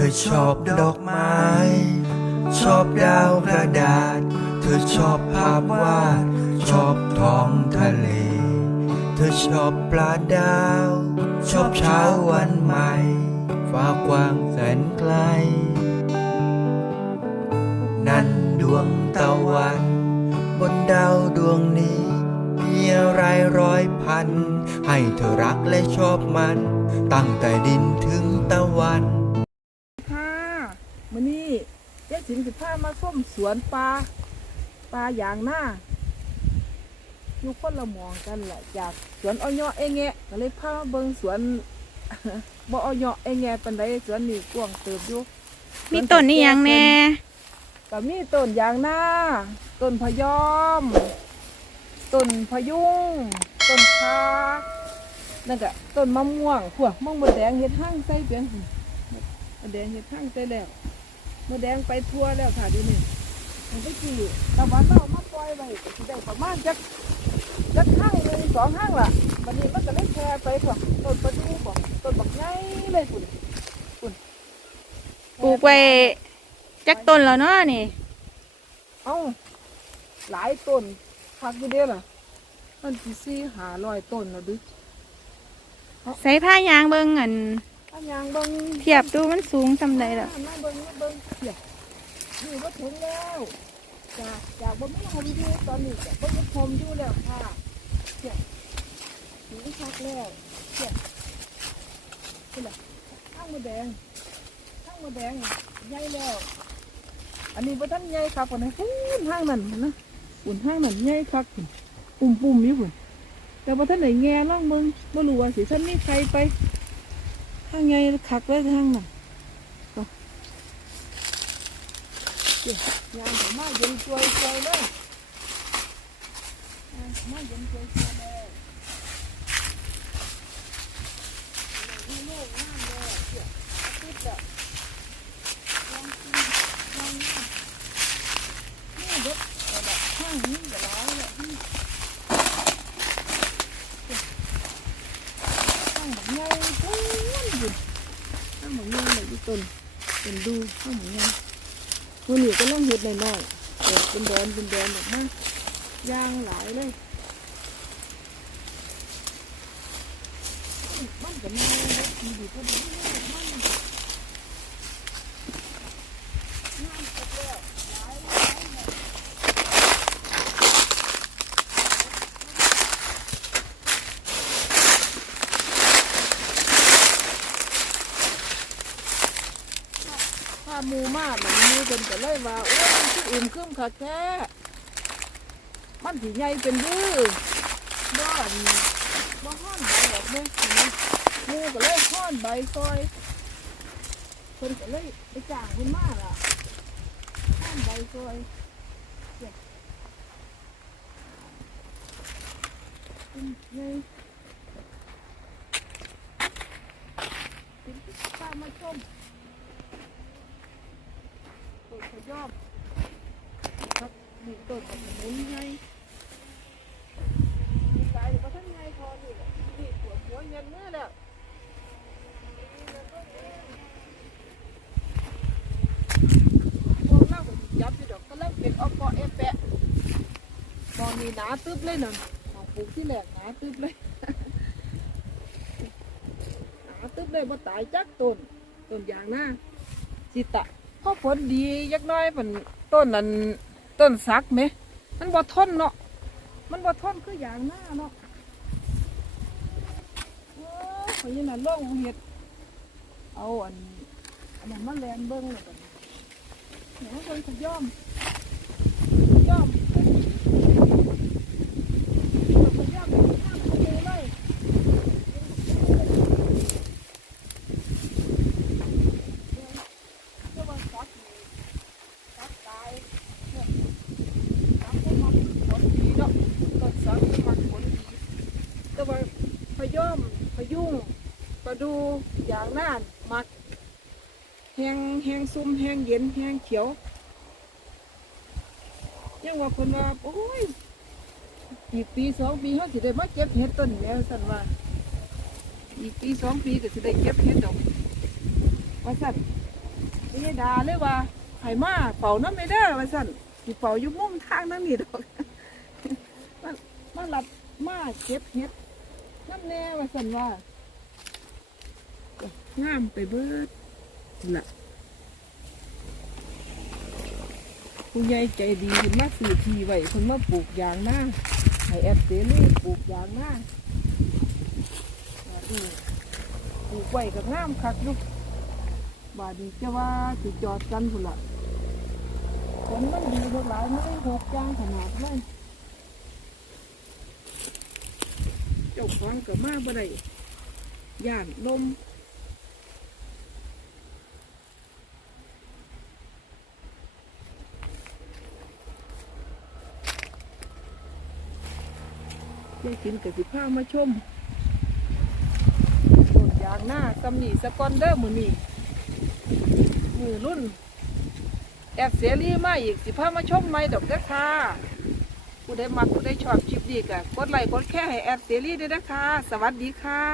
ธอชอบดอกไม้ ชอบดาวกระดาษ เธอชอบภาพวาด ชอบท้องทะเล เธอชอบปลาดาว ชอบเช้าวันใหม่ฟ้ากว้างแสนไกล นั่นดวงตะวัน บนดาวดวงนี้ มีอะไรร้อยพัน ให้เธอรักและชอบมัน ตั้งแต่ดินถึงตะวัน ค่ะมื้อนี้ยาย สินสิพามาส้มสวนปลาปลาอย่างหน้าอยู่คนละหมองกันแหละ จากสวนอ้อยเอแงะก็เลยพามาเบิ่งสวนบ่อ้อยเอแงะปานใดสวนนี้กว้างเติบอยู่มีต้นนี่ยังแน่ก็มีต้นยางหน้าต้นพะยอมต้นพะยุงต้นคานั่นก็ต้นมะม่วงพวกมะม่วงแดงเฮ็ดห้างใส่เปียงหั่นมะแดงเฮ็ดห้างใส่แล้ว มะแดงไปทั่วแล้วค่ะเดูนี่มันไปกี่ตะวันเรามาปล่อยไว้ก็สิได้ประมาณจักจักห้างหนึ่งสองห้างล่ะวันนี้มันก็เลยแพร่ไปพวกต้นประดูบ่ต้นบักใหญ่เลยพุ่นพุ่นปลูกไว้จักต้นแล้วเนาะนี่ เอ้าหลายต้นพักอยู่เด้อล่ะมันสิสี่หาร้อยต้นแล้วดิใส่ผ้ายางเบิ่งอัน ถ้ายางเบิ่งเทียบดูมันสูงจำได้ละมาเบิ่งมาเบิ่งเทียบนี่ว่าถึงแล้วจากจากบ่มีโฮมอยู่ตอนนี้จาก็บ่มีโฮมอยู่แล้วค่ะเทียบถึงพักแล้วเทียบนี่แหละข้างมะแดงข้างมะแดงใหญ่แล้ว อันนี้บ่ทันใหญ่ครับคนนี้พุ่นห้างนั่นนะปุ่นห้างนั่นใหญ่คักพุ่นปุ่มอยู่พุ่นแต่บ่ทันได้แง่ล่องเบิ่งบ่รู้ว่าสิทันมีใครไป ห้างใหญ่คักเลยห้างน่ะยางมาเย็นช่วยช่วยเลยมาเย็นช่วยช่วยเลยลูกงามเลยเดี๋ยวอาทิตย์อะลองกินลองนี่นี่เด็ดแต่ละห้างนี้ก็ร้ายเลยนี่ห้างแบบใหญ่ปุ้นอยู่ ห้งแบบใหญ่เลยอยู่ต้นเป็นดูห้างแบบใหญ่ตัวนี้ก็ล่องเห็ดหน่อยๆเปิดเป็นแดนเป็นแดนออกมาย่างหลายเลยมันก็มีเล็กมีดีพอดีมันงามจังแล้วหลายหลายเลย ถ้า หมูมากมันมีเป็นก็เลยว่าโอ้ยมันคืออุ่มขึ้นค่ะแค่มันสีใหญ่เป็นดื้อบ้านบ้ห้อนใบออกเลยนไหมหมูก็เลยห้อนใบซอยเพิ่นก็เลยไปจ้างเพิ่นมาล่ะห้อนใบซอยนี่ยเป็นไงเป็นที่ตามมาชม ต้นขยอมครับนี่ต้นขนุนไงมีตายอยู่ก็ทั้งไงพอนี่นี่ปวดหัวเย็นเมื่อแล้วมองเล่ายับอยู่ดอกก็เล่าเป็นออกเกาะเอแปะมองนี่หนาตึ๊บเลยนะมองปลูกที่แหลกหนาตึ๊บเลยหนาตึ๊บเลยว่าตายจักต้นต้นยางหน้าสิตะ อฝนดียักน้อยเป็นต้นนั้นต้นซักไหม มันบ่ทนเนาะมันบ่ทนคืออย่างหน้าเนาะโอ้ยขอยินน่ะล่องเห็ดเอาอันอันนั้นมาแลนเบิ้งเลยกันเดี๋ยวมันเป็นขย่อมขย่อมขย่อมข้ามทะเลเลยเรียกว่าสักนี่สักตายเนี่ยสักก็มันผลดีเนาะต้นสักก็มันผลดีแต่ว่าพะย่อมพะยุง ปลาดูอย่างน่านมักแหงแหงซุ่มแหงเย็นแหงเขียวยังว่าคนว่าโอ้ยอีกปีสองปีเขาสิได้มาเก็บเห็ดต้นแล้วสันว่า อีกปีสองปีก็สิได้เก็บเห็ดดอกว่าสันนี่ดาเลยว่าไห้มาเป่าน้ำไม่ได้ว่าสันสิเป่าอยู่มุมทางนั่นนี่ดอกมันมาหลับมาเก็บเห็ดน้ำแน่ว่าสันว่า งามไปเบิดล่ะผู้ใหญ่ใจดีเพิ่นมาซื้อทีไว้เพิ่นมาปลูกยางหน้าให้แอดเสรีปลูกยางหน้าปลูกไว้กับงามคักอยู่บาดีจะว่าสิจอดกันพุ่นละฝนมันดีหลายไม่ได้หกจ้างขนาดเลยเจ้าของกับมาบ่ได้ย่านลม ได้กินกับสิผ้ามาชมต้นยางหน้าตำหนีสกอนเดอร์มือนี่มือรุ่น แอบเสรีมาอีกสิพามาชมไหมดอกเด้อค่ะผู้ใดมักผู้ใดชอบคลิปดีกะกดไลค์กดแค่ให้แอบเสรีด้วยนะคะ สวัสดีค่ะ